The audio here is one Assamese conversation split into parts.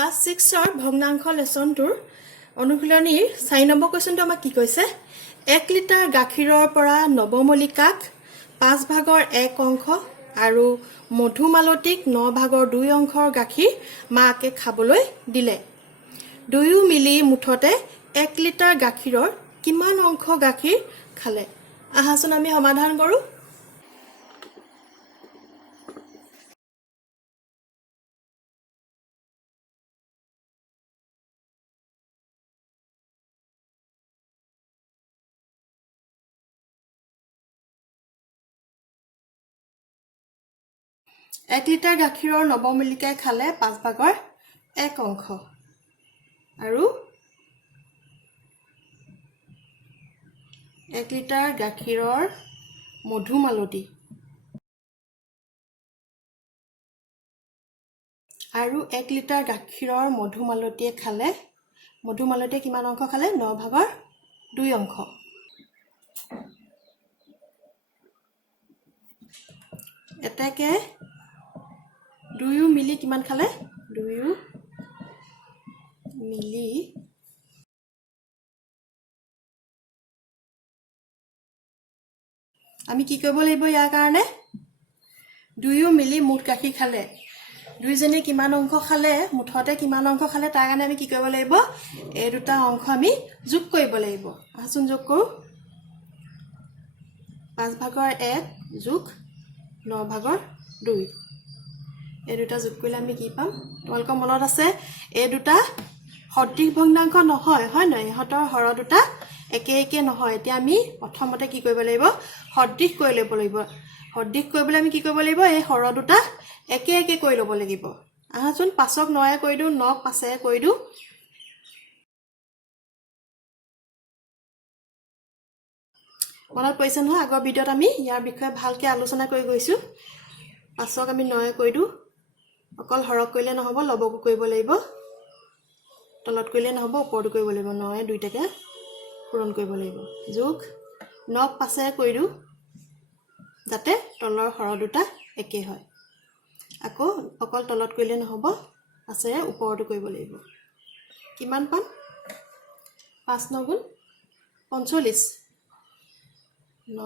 ক্লাস 6 ৰ ভগ্নাংশ লেসনটোৰ অনুশীলনীৰ 4 নম্বৰ কোৱেশ্চনটো আমাক কি কৈছে 1 লিটাৰ গাখীৰৰ পৰা নৱমলিকাক 5 ভাগৰ 1 অংশ আৰু মধুমালতীক 9 ভাগৰ 2 অংশৰ গাখীৰ মাকে খাবলৈ দিলে দুয়ো মিলি মুঠতে 1 লিটাৰ গাখীৰৰ কিমান অংশ গাখীৰ খালে আহাচোন আমি সমাধান কৰো এক লিটাৰ গাখীৰৰ নৱমলিকাই খালে 5 ভাগৰ 1 অংশ আৰু 1 লিটাৰ গাখীৰৰ মধুমালতী আৰু 1 লিটাৰ গাখীৰৰ মধুমালতীয়ে খালে মধুমালতীয়ে কিমান অংশ খালে 9 ভাগৰ 2 অংশ এটাকে দুয়ো মিলি কিমান খালে দুয়ো মিলি আমি কি কৰিব লাগিব ইয়াৰ কাৰণে দুয়ো মিলি মুঠ গাখীৰ খালে দুইজনে কিমান অংশ খালে মুঠতে কিমান অংশ খালে তাৰ কাৰণে আমি কি কৰিব লাগিব এই দুটা অংশ আমি যোগ কৰিব লাগিব আচুন যোগ কৰো 5 ভাগৰ 1 যোগ 9 ভাগৰ 2 এই দুটা যোগ কৰিলে আমি কি পাম তোমালোকৰ মনত আছে এই দুটা সদৃশ ভগ্নাংশ নহয় হয় নহয় ইহতৰ হৰ দুটা একে একে নহয় এতিয়া আমি প্ৰথমতে কি কৰিব লাগিব সদৃশ কৰি ল'ব লাগিব সদৃশ কৰিবলৈ আমি কি কৰিব লাগিব এই হৰ দুটা একে একে কৰি ল'ব লাগিব আহাচোন 5ক 9 কৰি দিও 9ক 5 কৰি দিও মনত পৰিছে নহয় আগৰ ভিডিঅত আমি ইয়াৰ বিষয়ে ভালকৈ আলোচনা কৰি গৈছো 5ক আমি 9 কৰি দিও অকল হৰক কৰিলে নহব লবকো কৰিব লাগিব তলত কৰিলে নহব ওপৰটো কৰিব লাগিব 9 দুইটাকে পূৰণ কৰিব লাগিব যোগ 9ক 5 কৰি দিও যাতে তলৰ হৰ দুটা একে হয় আকৌ অকল তলত কৰিলে নহব আছে ওপৰটো কৰিব লাগিব কিমান পাম 5 9 গুণ 45 9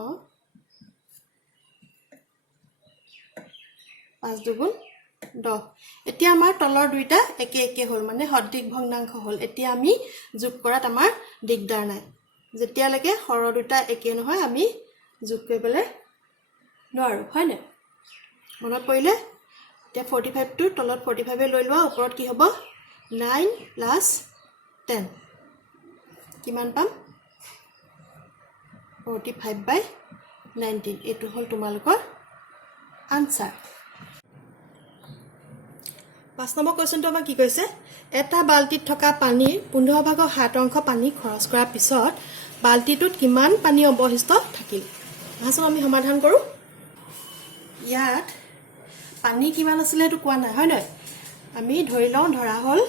5 2 গুণ 10 এতিয়া আমাৰ তলৰ দুইটা একে একে হ'ল মানে সদৃশ ভগ্নাংশ হ'ল এতিয়া আমি যোগ কৰাত আমাৰ দিগদাৰ নাই যেতিয়ালৈকে হৰ দুটা একে নহয় আমি যোগ কৰিবলৈ নোৱাৰো হয় নে মনত পৰিলে এতিয়া 45 টো তলত 45 লৈ লোৱা ওপৰত কি হ'ব 9 প্লাস 10 কিমান পাম 45/19 এটো হ'ল তোমালোকৰ আনসাৰ 5 নম্বৰ কোৱেশ্চনটো আমাক কি কৈছে এটা বালতিত থকা পানীৰ 15 ভাগৰ 7 অংশ পানী খৰচ কৰাৰ পিছত বালতিটোত কিমান পানী অৱশিষ্ট থাকিল আহাচোন আমি সমাধান কৰো ইয়াত পানী কিমান আছিল এটো কোৱা নাই হয় নহয় আমি ধৰি লওঁ ধৰা হ'ল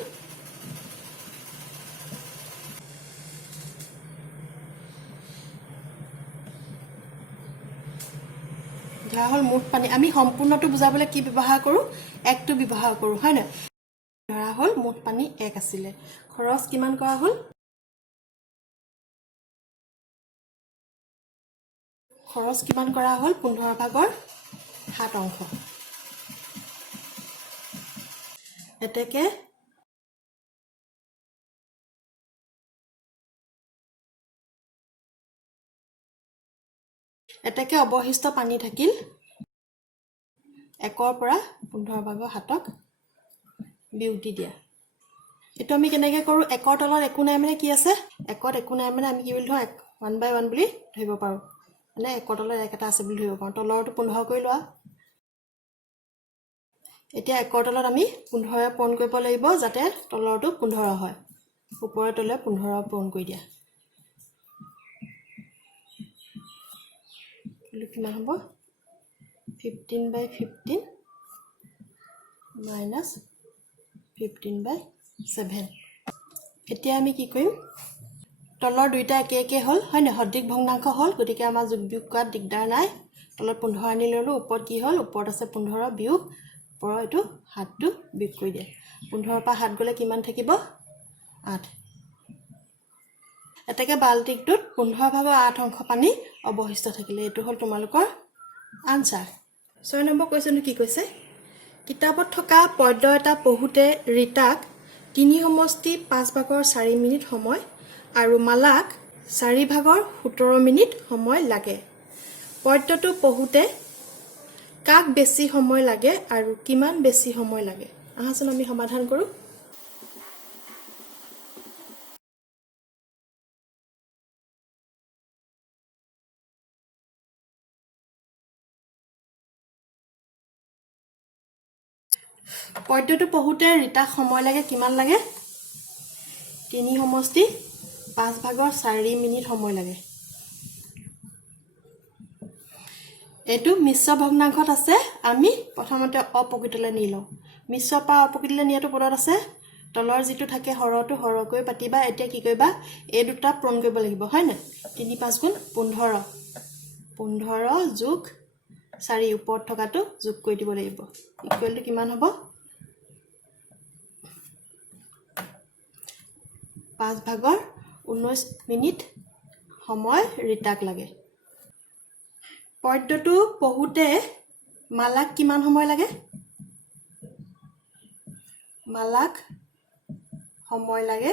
মুঠ পানী আমি সম্পূৰ্ণটো বুজাবলৈ কি ব্যৱহাৰ কৰো একটো ব্যৱহাৰ কৰো হয় না ধৰা হ'ল মুঠ পানী 1 আছিল খৰচ কিমান কৰা হ'ল খৰচ কিমান কৰা হ'ল 15 ভাগৰ 7 অংশ এতেকে এতেকে অৱশিষ্ট পানী থাকিল 1ৰ পৰা 15 ভাগৰ 7ক বিউটি দিয়া এটো আমি কেনেকৈ কৰো 1ৰ তলত একো নাই মানে কি আছে 1ত একো নাই মানে আমি কি বুলি ধৰো 1/1 বুলি ধৰিব পাৰো মানে 1ৰ তলত এটা আছে বুলি ধৰিব পাৰো তলৰটো 15 কৰি লোৱা এতিয়া 1ৰ তলত আমি 15 পূৰণ কৰিব লাগিব যাতে তলৰটো 15 হয় ওপৰৰ তলে 15 পূৰণ কৰি দিয়া কিমান হ'ব 15/15 minus 15/7 এতিয়া আমি কি কৰিম তলৰ দুইটা একে একে হ'ল হয় না সদৃশ ভগ্নাংশ হ'ল গতিকে আমাৰ যোগ বিয়োগ কৰাত দিগদাৰ নাই তলত 15 আনি ললো ওপৰত কি হ'ল ওপৰত আছে 15 বিয়োগ ওপৰৰ এইটো হাতটো বিক কৰি দিয়ে 15 পৰা হাত গ'লে কিমান থাকিব 8 এতেকে বাল্টিকটোত 15 ভাগৰ 8 অংশ পানী অৱশিষ্ট থাকিলে এইটো হ'ল তোমালোকৰ আনসাৰ 6 নম্বৰ কোৱেশ্চনটো কি কৈছে কিতাপত থকা পদ্য এটা পঢ়োতে ৰীতাক 3 সমষ্টি 5 ভাগৰ 4 মিনিট সময় আৰু মালাক 4 ভাগৰ 17 মিনিট সময় লাগে পদ্যটো পঢ়োতে কাক বেছি সময় লাগে আৰু কিমান বেছি সময় লাগে আহাচোন আমি সমাধান কৰো পদ্যটো পঢ়োতে ৰীতাক সময় লাগে কিমান লাগে 3 সমষ্টি 5 ভাগৰ 4 মিনিট সময় লাগে এটো মিশ্ৰ ভগ্নাংশত আছে আমি প্ৰথমতে অপকৃতলৈ নি লওঁ মিশ্ৰ পা অপকৃতলৈ নিয়াটো পদত আছে তলৰ যিটো থাকে হৰটো হৰকৈ পাতিবা এতিয়া কি কৰিবা এই দুটা পূৰণ কৰিব লাগিব হয় না 3 5 গুণ 15 15 যোগ 4 ওপৰত থকাটো যোগ কৰি দিব লাগিব ইকুৱেল টু কিমান হ'ব 5 ভাগৰ 19 মিনিট সময় ৰীতাক লাগে পদ্যটো পঢ়োতে মালাক কিমান সময় লাগে মালাক সময় লাগে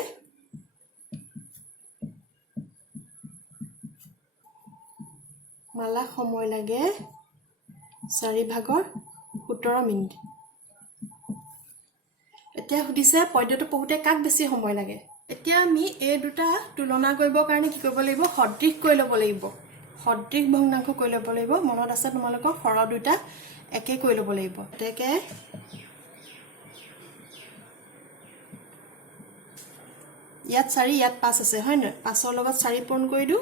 মালাক সময় লাগে 4 ভাগৰ 17 মিনিট এতিয়া সুধিছে পদ্যটো পঢ়োতে কাক বেছি সময় লাগে এতিয়া আমি এই দুটা তুলনা কৰিবৰ কাৰণে কি কৰিব লাগিব সদৃশ কৰি ল'ব লাগিব সদৃশ ভগ্নাংশ কৰি ল'ব লাগিব মনত আছে তোমালোকৰ হৰ দুটা একে কৰি ল'ব লাগিব এতেকে ইয়াত 4 ইয়াত 5 আছে হয় না 5 ৰ লগত 4 পূৰণ কৰি দিও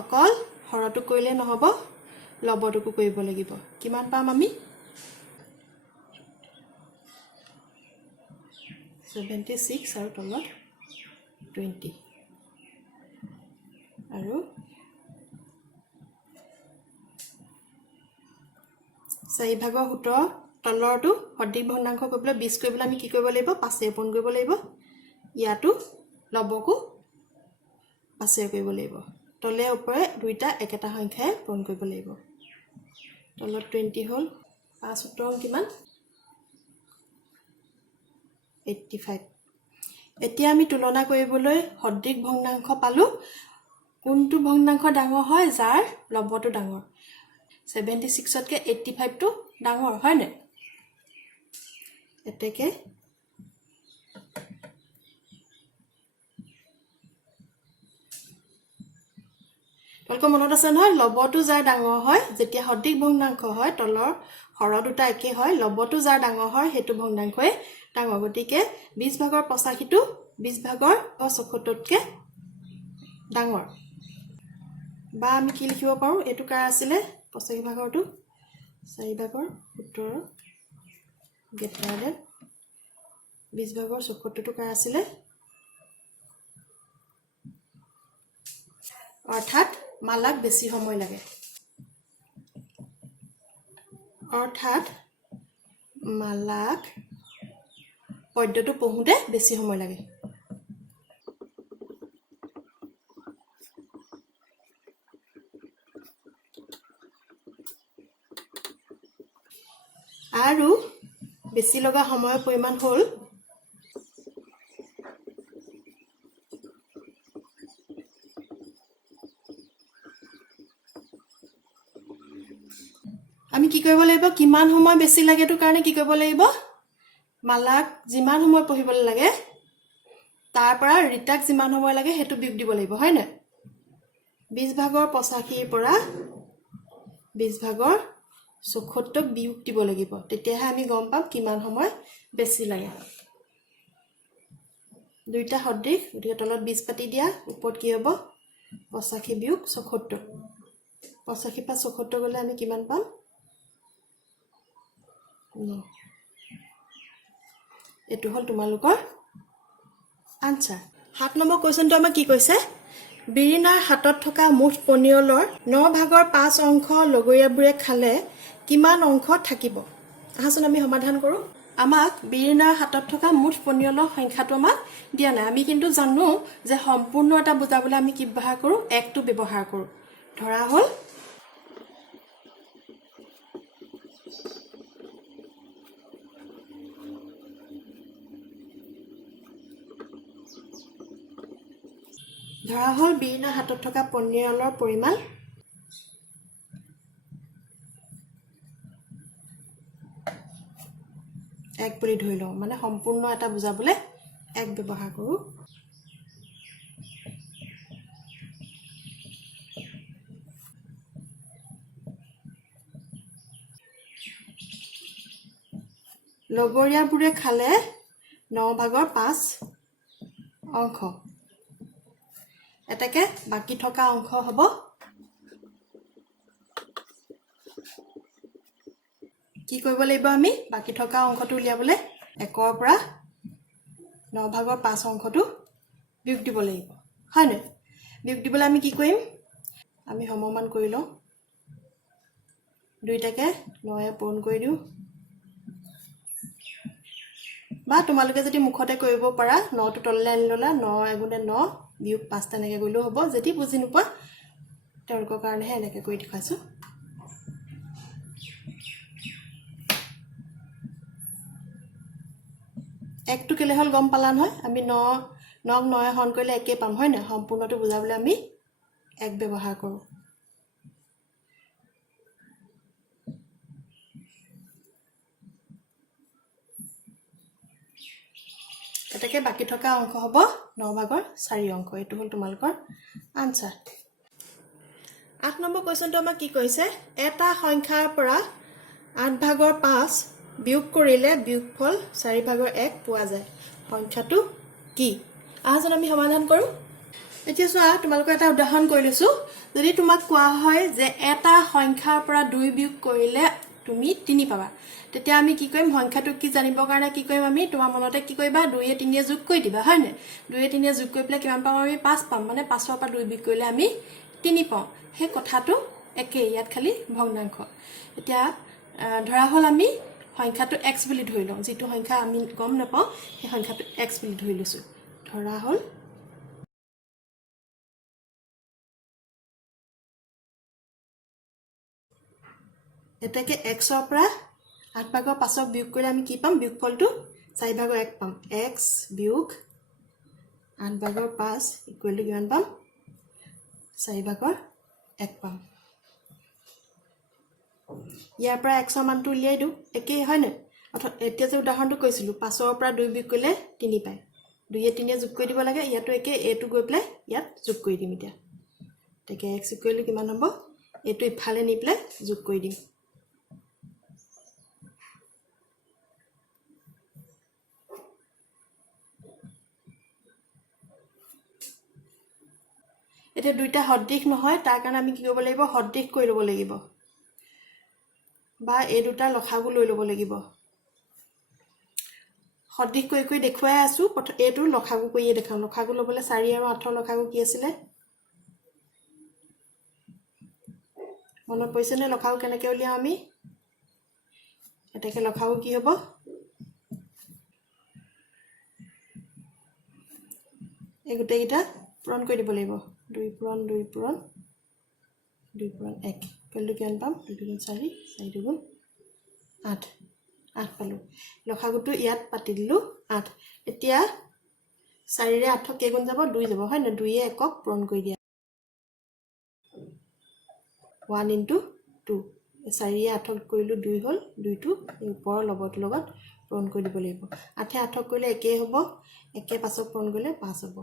অকল হৰটো কৰিলে নহব লবটোকো কৰিব লাগিব কিমান পাম আমি 76 আৰু তলত 20 আৰু 4 ভাগৰ 17 তলৰটো সদৃশ ভগ্নাংশ কৰিবলৈ 20 কৰিবলৈ আমি কি কৰিব লাগিব 5 পূৰণ কৰিব লাগিব ইয়াটো লবকো 5 কৰিব লাগিব তলে ওপৰে দুইটা একেটা সংখ্যায় পূৰণ কৰিব লাগিব তলত 20 হ'ল 5 17 কিমান 85 এতিয়া আমি তুলনা কৰিবলৈ সদৃশ ভগ্নাংশ পালো কোনটো ভগ্নাংশ ডাঙৰ হয় যাৰ লবটো ডাঙৰ 76 তকে 85 টো ডাঙৰ হয় নে এতেকে তলক মনত আছে নহয় লবটো যাৰ ডাঙৰ হয় যেতিয়া সদৃশ ভগ্নাংশ হয় তলৰ হৰ দুটা একে হয় লবটো যাৰ ডাঙৰ হয় হেতু ভগ্নাংশই ডাঙৰ গতিকে 20 ভাগৰ 85 টো 20 ভাগৰ 74 তকে ডাঙৰ বা আমি কি লিখিব পাৰো এটো কাৰ আছিল 85 ভাগৰটো 4 ভাগৰ 17 গেটাৰ দেন 20 ভাগৰ 74 টো কাৰ আছিল অৰ্থাৎ মালাক বেছি সময় লাগে অৰ্থাৎ মালাক পদ্যটো পঢ়োতে বেছি সময় লাগে আৰু বেছি লগা সময়ৰ পৰিমাণ হ'ল আমি কি কৰিব লাগিব কিমান সময় বেছি লাগে তো কাৰণে কি কৰিব লাগিব মালাক যিমান সময় পঢ়িবলৈ লাগে তাৰ পৰা ৰীতাক যিমান সময় লাগে হেতু বিয়োগ দিব লাগিব হয় না 20 ভাগৰ 85 পৰা 20 ভাগৰ 74 বিয়োগ দিব লাগিব তেতিয়াহে আমি গম পাম কিমান সময় বেছি লাগে দুইটা সদৃশ গতিকে তলত 20 পাতি দিয়া ওপৰত কি হ'ব 85 বিয়োগ 74 85 পৰা 74 গলে আমি কিমান পাম এটো হল তোমালোকৰ আনসাৰ 7 নম্বৰ কোৱেশ্চনটো আমাৰ কি কৈছে বিৰিনাৰ হাতত থকা মুঠ পনিয়লৰ 9 ভাগৰ 5 অংশ লগৰীয়াবোৰে খালে কিমান অংশ থাকিব আহাচোন আমি সমাধান কৰোঁ। আমাক বিৰিণাৰ হাতত থকা মুঠ পনিয়লৰ সংখ্যাটো আমাক দিয়া নাই। আমি কিন্তু জানো যে সম্পূৰ্ণ এটা বুজাবলৈ আমি কি ব্যৱহাৰ কৰোঁ, একটো ব্যৱহাৰ কৰোঁ। ধৰা হ'ল বিৰিণাৰ হাতত থকা পনিয়লৰ পৰিমাণ 1 বুলি ধৰি লওঁ। মানে সম্পূৰ্ণ এটা বুজাবলৈ 1 ব্যৱহাৰ কৰোঁ। লগৰীয়াবোৰে খালে 9/5 অংশ। এটাকে বাকী থকা অংশ হ'ব কি কৰিব লাগিব আমি বাকী থকা অংশটো উলিয়াবলৈ 1ৰ পৰা 9/5 অংশটো বিয়োগ দিব লাগিব, হয় নে? বিয়োগ দিবলৈ আমি কি কৰিম, আমি সমমান কৰি লওঁ। দুইটাকে 9এ পূৰণ কৰি দিওঁ, বা তোমালোকে যদি মুখতে কৰিব পাৰা 9টো তললৈ আনি ল'লা, 9 এগুণে 9 বিয়োগ 5 তেনেকৈ কৰিলেও হ'ব। যদি বুজি নোপোৱা তেওঁলোকৰ কাৰণেহে এনেকৈ কৰি দেখুৱাইছোঁ। একটো কেলে হ'ল গম পালা নহয়? আমি 9ক 9এ হৰণ কৰিলে 1 পাম, হয় নহয়? সম্পূৰ্ণটো বুজাবলৈ আমি 1 ব্যৱহাৰ কৰোঁ। এটাকে বাকী থকা অংশ হ'ব 9/4 অংশ। এইটো হ'ল তোমালোকৰ আনচাৰ। 8 নম্বৰ কুৱেশ্যনটো আমাক কি কৈছে, এটা সংখ্যাৰ পৰা 8/5 বিয়োগ কৰিলে বিয়োগফল 4/1 পোৱা যায়। সংখ্যাটো কি? আহাচোন আমি সমাধান কৰোঁ। এতিয়া চোৱা, তোমালোকৰ এটা উদাহৰণ কৰি লৈছোঁ। যদি তোমাক কোৱা হয় যে এটা সংখ্যাৰ পৰা 2 বিয়োগ কৰিলে তুমি 3 পাবা, তেতিয়া আমি কি কৰিম, সংখ্যাটো কি জানিবৰ কাৰণে কি কৰিম, আমি তোমাৰ মনতে কি কৰিবা, 2এ 3এ যোগ কৰি দিবা, হয় নাই? 2এ 3এ যোগ কৰি পেলাই কিমান পাম, আমি 5 পাম। মানে 5ৰ পৰা 2 বিয়োগ কৰিলে আমি 3 পাওঁ। সেই কথাটো একেই, ইয়াত খালি ভগ্নাংশ। এতিয়া ধৰা হ'ল আমি সংখ্যাটো x বুলি ধৰি লওঁ। যিটো সংখ্যা আমি গম নাপাওঁ সেই সংখ্যাটো x বুলি ধৰি লৈছোঁ। ধৰা হ'ল এটাকে xৰ পৰা 8/5 বিয়োগ কৰিলে আমি কি পাম, বিয়োগফলটো 4/1 পাম। x বিয়োগ 8/5 ইকুৱেল টু কিমান পাম, 4/1 পাম। ইয়াৰ পৰা xৰ মানটো উলিয়াই দিওঁ, একেই হয় নাই? অৰ্থাৎ এতিয়া যে উদাহৰণটো কৈছিলোঁ, 5ৰ পৰা 2 বিয়োগ কৰিলে 3 পায়। 2এ 3এ যোগ কৰি দিব লাগে, ইয়াতো একেই, এইটো গৈ পেলাই ইয়াত যোগ কৰি দিম। এতিয়া তাকে x ইকুৱেল টু কিমান হ'ব, এইটো ইফালে নি পেলাই যোগ কৰি দিম। এতিয়া দুইটা সদৃশ নহয়, তাৰ কাৰণে আমি কি কৰিব লাগিব, সদৃশ কৰি ল'ব লাগিব, বা এই দুটাৰ লসাগু লৈ ল'ব লাগিব। সদৃশ কৰি কৰি দেখুৱাই আছোঁ, এইটো লসাগু কৰিয়ে দেখাওঁ। লসাগু ল'বলৈ 4 আৰু 8ৰ লসাগু কি আছিলে, মনত পৰিছেনে? লসাগু কেনেকৈ উলিয়াওঁ আমি? এটাকে লসাগু কি হ'ব, এই গোটেইকেইটা পূৰণ কৰি দিব লাগিব। 2 পূৰণ 2 পূৰণ 2 পূৰণ 1 ইকুৱেলটো কিমান পাম, 2 2 4 4 2 8 8 পালোঁ। লসাগুটো ইয়াত পাতি দিলোঁ 8। এতিয়া 4ৰে 8ক কেইগুণ যাব, 2 যাব, হয় নহয়? 2এ 1ক পূৰণ কৰি দিয়া, 1 × 2। 4ৰে 8ক কৰিলোঁ 2 হ'ল, 2টো এই ওপৰৰ লগৰটোৰ লগত পূৰণ কৰি দিব লাগিব। 8এ 8ক কৰিলে একেই হ'ব, 1এ 5ক পূৰণ কৰিলে 5 হ'ব।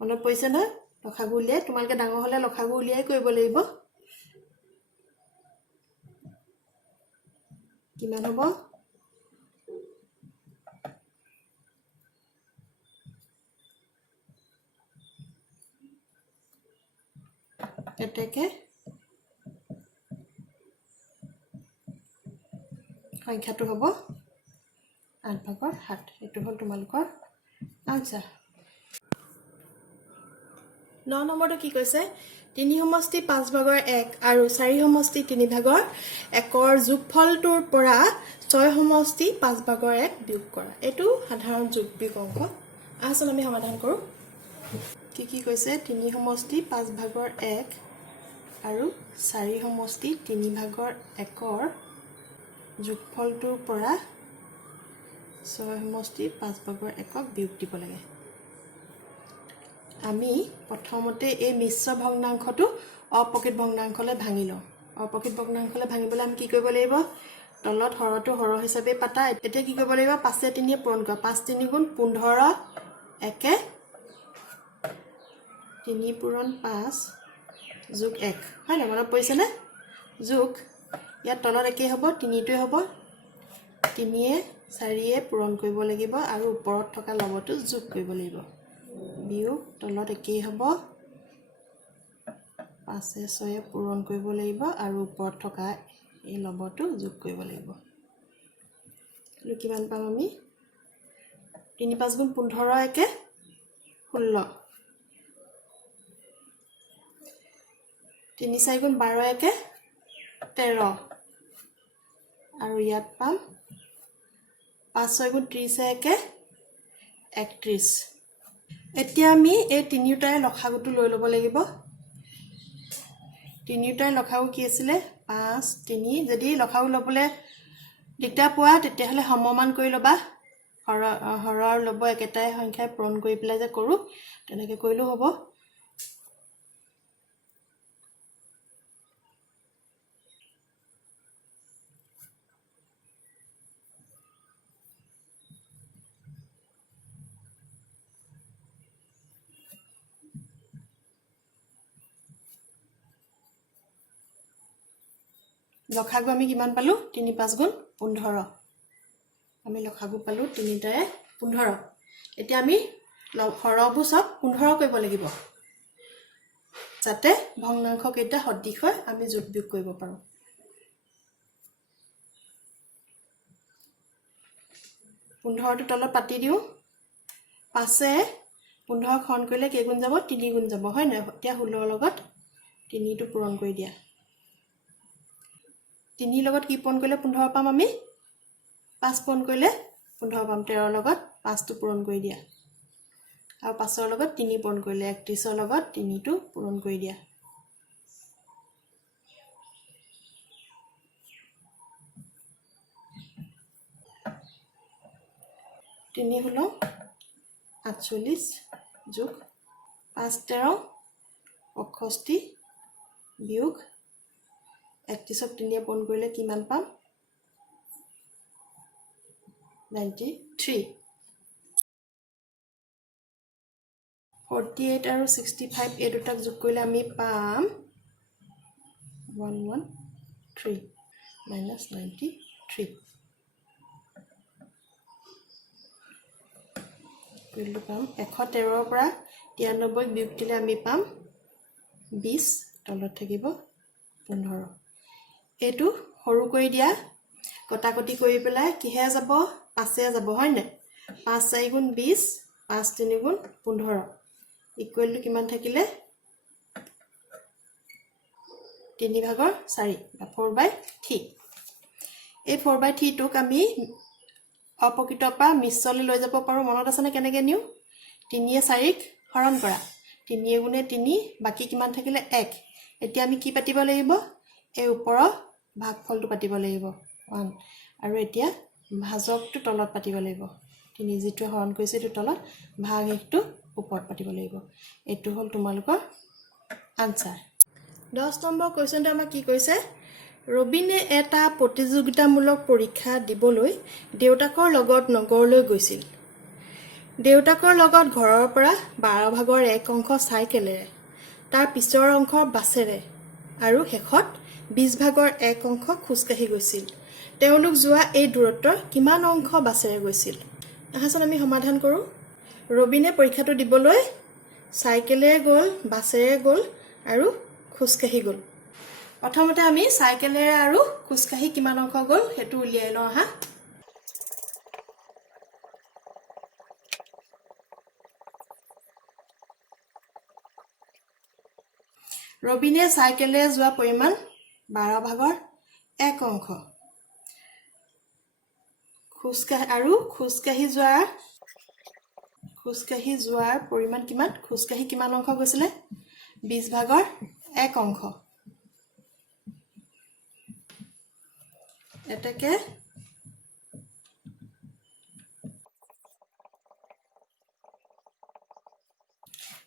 মনত পৰিছে নহয়? লসাগু উলিয়াই, তোমালোকে ডাঙৰ হ'লে লসাগু উলিয়াই কৰিব লাগিব। কিমান হ'ব, এটাকে সংখ্যাটো হ'ব 8/7। এইটো হ'ল তোমালোকৰ আনচাৰ। 9 নম্বৰটো কি কৈছে, তিনি সমষ্টি 5 ভাগৰ 1 আৰু 4 সমষ্টি 3 ভাগৰ 1ৰ যোগফলটোৰ পৰা 6 সমষ্টি 5 ভাগৰ 1 বিয়োগ কৰা। এইটো সাধাৰণ যোগ বিয়োগ অংক। আচল আমি সমাধান কৰোঁ। কি কৈছে 3 সমষ্টি 5 ভাগৰ 1 আৰু 4 সমষ্টি 3 ভাগৰ 1ৰ যোগফলটোৰ পৰা 6 সমষ্টি 5 ভাগৰ 1ক বিয়োগ দিব লাগে। আমি প্ৰথমতে এই মিশ্ৰ ভগ্নাংশটো অপ্ৰকৃত ভগ্নাংশলৈ ভাঙি লওঁ। অপ্ৰকৃত ভগ্নাংশলৈ ভাঙিবলৈ আমি কি কৰিব লাগিব? তলত হৰটো হৰ হিচাপে পাতা। এতিয়া কি কৰিব লাগিব? 5 3 পূৰণ কৰা। 5 3 গুণ 15 একে 3 পূৰণ 5 যোগ 1 হয় না? মনত পৰিছেনে? যোগ ইয়াত তলত একেই হ'ব, 3টোৱে হ'ব। 3 4 পূৰণ কৰিব লাগিব আৰু ওপৰত থকা লবটো যোগ কৰিব লাগিব। বিয়োগ তলত একেই হ'ব, 5 6 পূৰণ কৰিব লাগিব আৰু ওপৰত থকা এই লবটো যোগ কৰিব লাগিব। কিমান পাম আমি? 3 5 গুণ 15 একে 16, 3 4 গুণ 12 একে 13 আৰু ইয়াত পাম 5 6 গুণ 30 একে 31। এতিয়া আমি এই তিনিটাৰে লসাগুটো লৈ ল'ব লাগিব। তিনিটাৰে লসাগু কি আছিলে? 5 3। যদি লসাগু ল'বলৈ দিগদাৰ পোৱা তেতিয়াহ'লে সমমান কৰি ল'বা। হৰৰ ল'ব একেটাই সংখ্যাই পূৰণ কৰি পেলাই যে কৰোঁ তেনেকৈ কৰিলেও হ'ব। লসাগু আমি কিমান পালোঁ? 3 5 গুণ 15। আমি লসাগু পালোঁ তিনিটাৰে 15। এতিয়া আমি হৰবোৰ চব 15 কৰিব লাগিব যাতে ভগ্নাংশ কেইটা সদৃশ হয় আমি যোগ বিয়োগ কৰিব পাৰোঁ। 15টো তলত পাতি দিওঁ। 5 15 খন কৰিলে কেইগুণ যাব? 3 গুণ যাব হয় নাই? এতিয়া 16 লগত 3টো পূৰণ কৰি দিয়া। 3 লগত কি পূৰণ কৰিলে 15 পাম আমি? 5 পূৰণ কৰিলে 15 পাম। 13 লগত 5টো পূৰণ কৰি দিয়া আৰু 5ৰ লগত 3 পূৰণ কৰিলে 31ৰ লগত 3টো পূৰণ কৰি দিয়া। তিনি 16 48 যোগ 5 13 65 বিয়োগ 31ক 3 পূৰণ কৰিলে কিমান পাম? 93। 48 আৰু 65 এই দুটাক যোগ কৰিলে আমি পাম 113 মাইনাছ 93। কৰিলে পাম 113ৰ পৰা 93ক বিয়োগ দিলে আমি পাম 20, তলত থাকিব 15। এইটো সৰু কৰি দিয়া। কটাকটি কৰি পেলাই কিহে যাব? 5 যাব হয় নাই? 5 4 গুণ 20, 5 3 গুণ 15 ইকুৱেল টু কিমান থাকিলে? 3 ভাগৰ 4 বা 4/3। এই 4/3টোক আমি অপ্ৰকৃতৰ পৰা মিশ্ৰলৈ লৈ যাব পাৰোঁ। মনত আছেনে কেনেকৈ নিওঁ? 3 4ক হৰণ কৰা। 3 গুণে 3 বাকী কিমান থাকিলে? 1। এতিয়া আমি কি পাতিব লাগিব? এই ওপৰৰ ভাগফলটো পাতিব লাগিব 1 আৰু এতিয়া ভাজকটো তলত পাতিব লাগিব। 3 যিটো হৰণ কৰিছে এইটো তলত, ভাগ একটো ওপৰত পাতিব লাগিব। এইটো হ'ল তোমালোকৰ আনসাৰ। 10 নম্বৰ কুৱেশ্যনটো আমাক কি কৈছে? ৰবিনে এটা প্ৰতিযোগিতামূলক পৰীক্ষা দিবলৈ দেউতাকৰ লগত নগৰলৈ গৈছিল। দেউতাকৰ লগত ঘৰৰ পৰা 12 ভাগৰ 1 অংশ চাইকেলেৰে, তাৰ পিছৰ অংশ বাছেৰে আৰু শেষত 20 ভাগৰ 1 অংশ খোজকাঢ়ি গৈছিল। তেওঁলোক যোৱা এই দূৰত্বৰ কিমান অংশ বাছেৰে গৈছিল? আহাচোন আমি সমাধান কৰোঁ। ৰবিনে পৰীক্ষাটো দিবলৈ চাইকেলেৰে গ'ল, বাছেৰে গ'ল আৰু খোজকাঢ়ি গ'ল। প্ৰথমতে আমি চাইকেলেৰে আৰু খোজকাঢ়ি কিমান অংশ গ'ল সেইটো উলিয়াই লওঁ আহা। ৰবিনে চাইকেলেৰে যোৱা পৰিমাণ 12 ভাগৰ 1 অংশ। খোজকাঢ়ি যোৱাৰ পৰিমাণ কিমান? খোজকাঢ়ি কিমান অংশ গৈছিলে? 20 ভাগৰ 1 অংশ।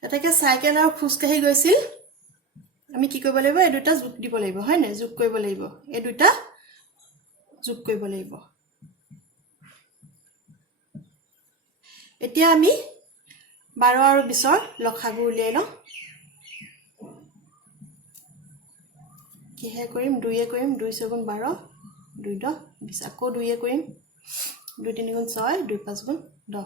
এটাকে চাইকেল আৰু খোজকাঢ়ি গৈছিল। আমি কি কৰিব লাগিব? এই দুটা যোগ দিব লাগিব, হয় নাই? যোগ কৰিব লাগিব। এই দুটা যোগ কৰিব লাগিব। এতিয়া আমি 12 আৰু 20ৰ লসাগু উলিয়াই লওঁ। কিহে কৰিম? 2 কৰিম। 2 × 4 = 12, 2 × 10 = 20। আকৌ 2 কৰিম। 2 × 3 = 6, 2 × 5 = 10।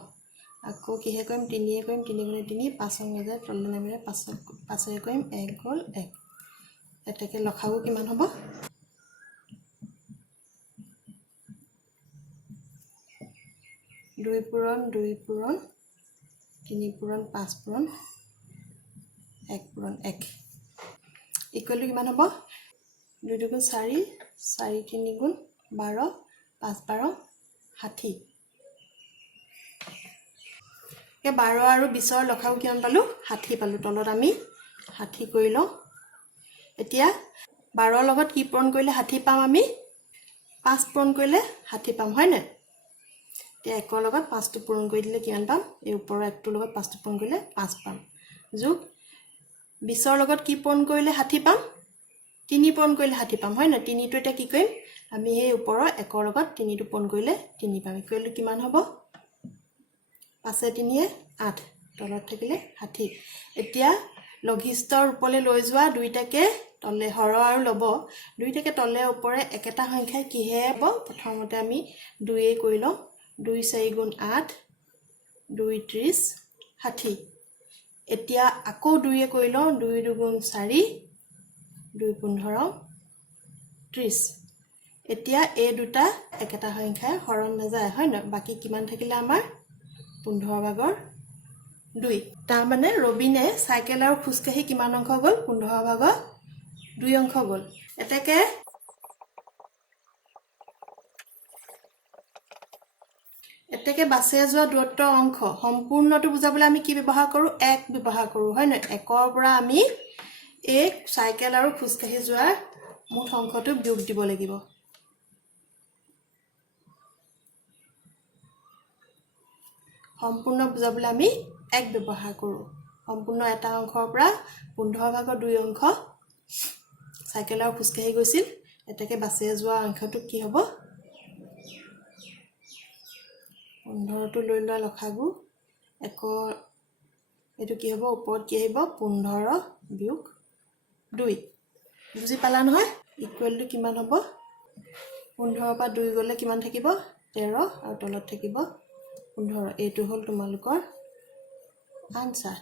আকৌ কিহে কৰিম? 3 কৰিম। 3 × 3 = 5 নাযায়, তললৈ নামিলে 5 কৰিম। 1 গ'ল 1। এটাকে লসাগু কিমান হ'ব? 2 পূৰণ 2 পূৰণ 3 পূৰণ 5 পূৰণ 1 পূৰণ 1 ইকুৱেল টু কিমান হ'ব? 2 × 2 = 4, 4 × 3 = 12, 5 × 12 = 60। 12 আৰু 20ৰ লসাগু কিমান পালোঁ? 60 পালোঁ। তলত আমি 60 কৰি লওঁ। এতিয়া 12ৰ লগত কি পূৰণ কৰিলে 60 পাম? আমি 5 পূৰণ কৰিলে 60 পাম, হয় নাই? এতিয়া 1ৰ লগত 5টো পূৰণ কৰি দিলে কিমান পাম? এই ওপৰৰ 1টোৰ লগত 5টো পূৰণ কৰিলে 5 পাম। যোগ 20ৰ লগত কি পূৰণ কৰিলে 60 পাম? 3 পূৰণ কৰিলে 60 পাম, হয় নাই? 3টো এতিয়া কি কৰিম? আমি এই ওপৰৰ 1ৰ লগত 3টো পূৰণ কৰিলে 3 পাম। ইকুৱেল টু কিমান হ'ব? 5 × 3 = 8, তলত থাকিলে 60। এতিয়া লঘিষ্ঠৰ ৰূপলৈ লৈ যোৱা দুইটাকে তলে হৰ আৰু লব, দুইটাকে তলে ওপৰে একেটা সংখ্যাই কিহে হ'ব? প্ৰথমতে আমি 2 কৰি লওঁ। 2 × 4 = 8, 2 × 30 = 60। এতিয়া আকৌ 2 কৰি লওঁ। 2 × 2 = 4, 2 × 15 = 30। এতিয়া এই দুটা একেটা সংখ্যাই হৰণ নাযায়, হয় নহয়? বাকী কিমান থাকিলে আমাৰ? 15 ভাগৰ 2। তাৰমানে ৰবিনে চাইকেল আৰু খোজকাঢ়ি কিমান অংশ গ'ল? 15 ভাগৰ 2 অংশ গ'ল। এটাকে বাছেৰে যোৱা দূৰত্বৰ অংশ সম্পূৰ্ণটো বুজাবলৈ আমি কি ব্যৱহাৰ কৰোঁ? 1 ব্যৱহাৰ কৰোঁ, হয় নহয়? 1ৰ পৰা আমি এই চাইকেল আৰু খোজকাঢ়ি যোৱাৰ মুঠ অংশটো যোগ দিব লাগিব। সম্পূৰ্ণ বুজাবলৈ আমি 1 ব্যৱহাৰ কৰোঁ। সম্পূৰ্ণ এটা অংশৰ পৰা 15 ভাগৰ 2 অংশ চাইকেল আৰু খোজকাঢ়ি গৈছিল। এটাকে বাছেৰে যোৱা অংশটো কি হ'ব? 15টো লৈ লোৱা লসাগু 1, এইটো কি হ'ব? ওপৰত কি আহিব? 15 বিয়োগ 2। বুজি পালা নহয়? ইকুৱেল টু কিমান হ'ব? 15ৰ পৰা 2 গ'লে কিমান থাকিব? 13 আৰু তলত থাকিব 15। এইটো হ'ল তোমালোকৰ আনচাৰ।